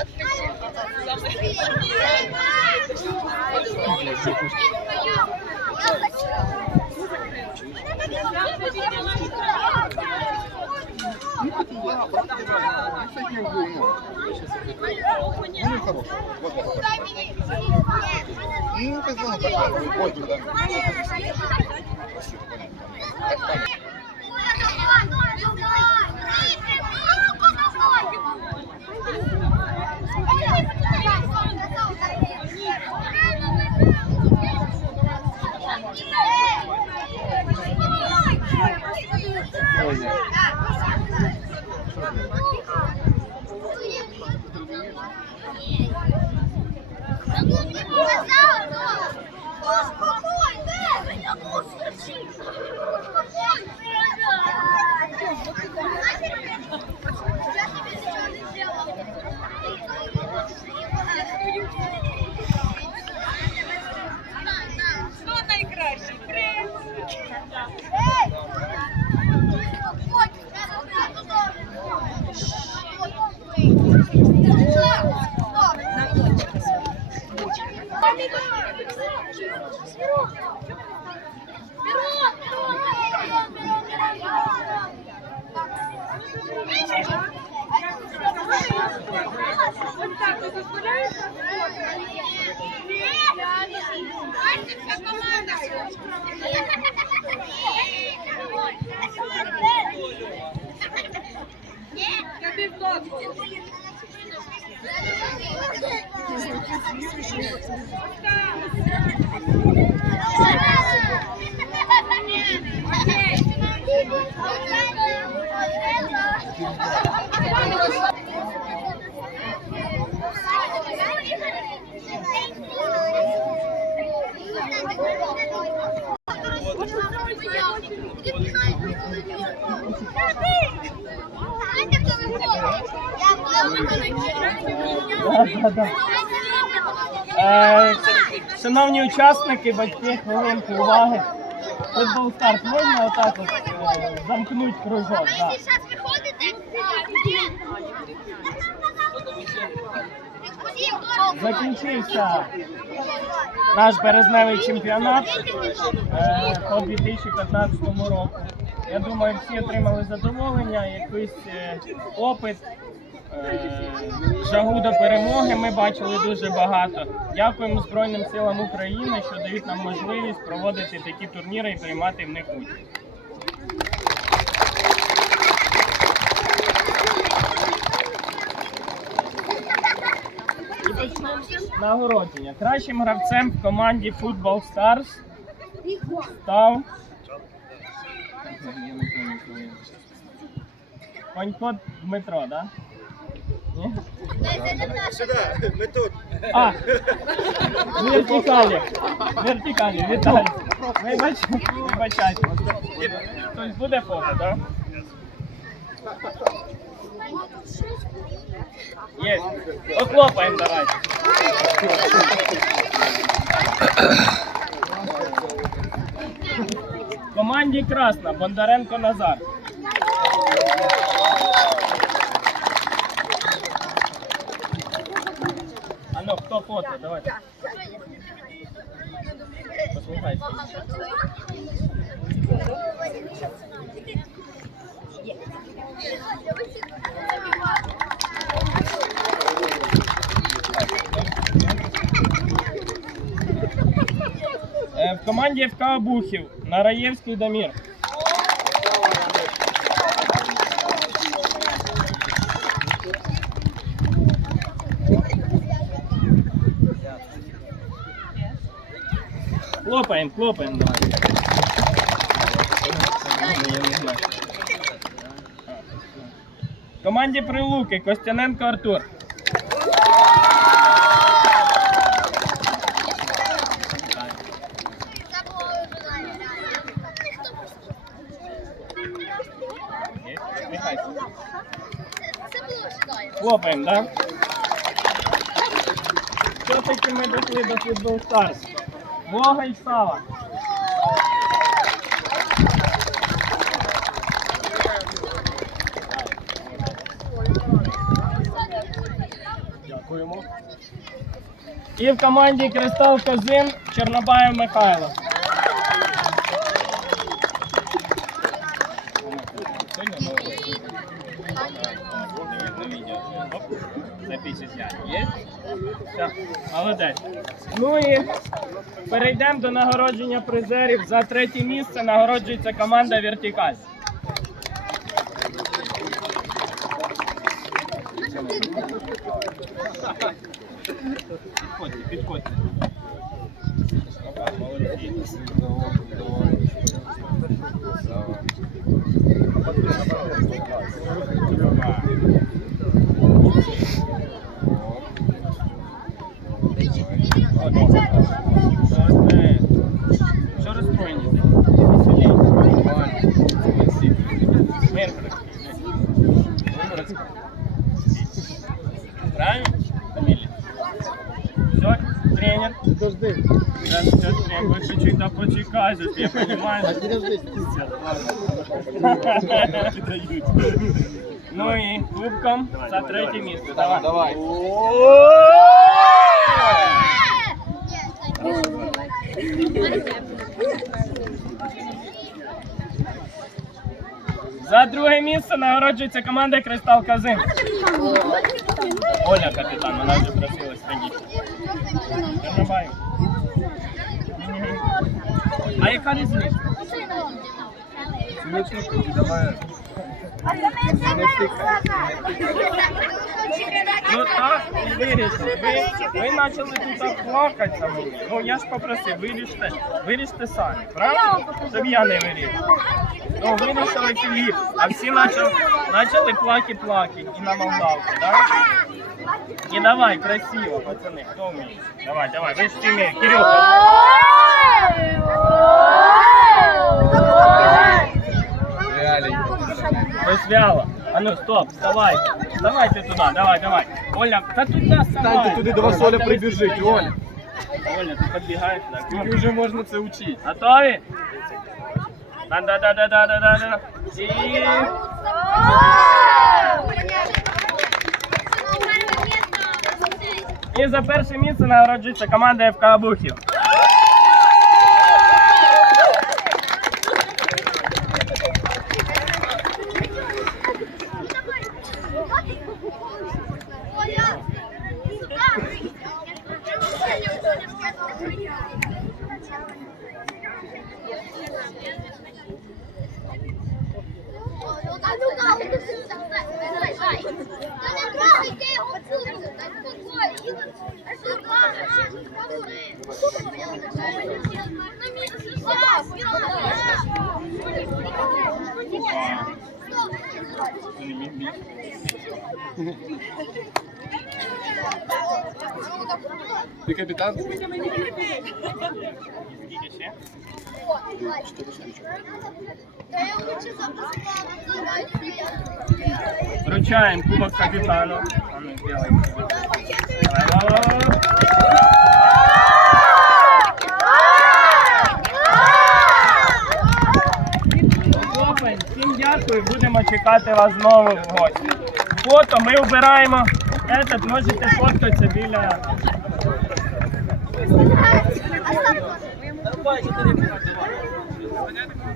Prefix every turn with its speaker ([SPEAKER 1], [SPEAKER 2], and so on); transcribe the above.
[SPEAKER 1] Ну, хороший. Вот, вот. Ну, ты знал, пошла. Ой, туда.
[SPEAKER 2] Хто Ось так ви дозволяєте? Вся команда
[SPEAKER 3] Шановні учасники, батьки, хвилинку уваги. Футбол старт можна отак от е, замкнуть кружок. Да. Закінчився наш березневий чемпіонат е, по 2015 року. Я думаю, всі отримали задоволення, якийсь е, опит, е, жагу до перемоги. Ми бачили дуже багато. Дякуємо Збройним силам України, що дають нам можливість проводити такі турніри і приймати в них участь. Нагородження. Кращим гравцем в команді Football Stars став Панько Дмитро, да? Ні?
[SPEAKER 4] Сюда, ми тут.
[SPEAKER 3] А, вертикалі. Вертикалі, вітаю. Вибач, вибачайте. Хтось буде фото, так? Є. Похлопаємо давайте. Команді Красна, Бондаренко Назар. фото? Давайте. Послухайте. Е, В команді ФК Обухів Нараєвський Дамір. Хлопаємо, хлопаємо. давай. Команді Прилуки Костяненко Артур. Хлопаємо, так? Да? Все-таки ми дійшли до футбол Старс. Вога і слава! Дякуємо. І в команді Кристал Козин Чорнобаєв Михайло. Молодець. Ну і перейдемо до нагородження призерів. За третє місце нагороджується команда Вертикаль. Підходьте, підходьте. Молодець. Почекай, тут я понимаю. Ну і кубком за третє місце. Давай.
[SPEAKER 1] Давай.
[SPEAKER 3] За друге місце нагороджується команда Кристал Казин. Оля капітан, вона вже просилась раніше. А яка різниця?
[SPEAKER 1] Не тикай.
[SPEAKER 3] Ну так, і. Ви, ви почали тут плакати. Ну я ж попросив, виріште, виріште самі, правильно? Щоб я не вирішив. Ну, вирішили Філіп, а всі почали, почали плаки-плаки і на Молдавку, так? І давай, красиво, пацани, хто вміє? Давай, давай, ви. Кирюха. Вяло. А ну стоп, вставайте. Вставайте туди, давай, давай. Оля, та туди вставай.
[SPEAKER 1] Станьте туди, до вас Оля прибіжить. Оля.
[SPEAKER 3] Оля, ти підбігаєш так.
[SPEAKER 1] Тобі вже можна це вчити.
[SPEAKER 3] Готові? Да-да-да-да-да-да-да. І... І за перше місце нагороджується команда ФК Обухів.
[SPEAKER 5] А ну-ка,
[SPEAKER 1] Ти капітан?
[SPEAKER 3] Скільки Вручаємо кубок капітану. Ну, дякую, будемо чекати вас знову в гості. Фото ми вбираємо. Этот можете фоткатися біля.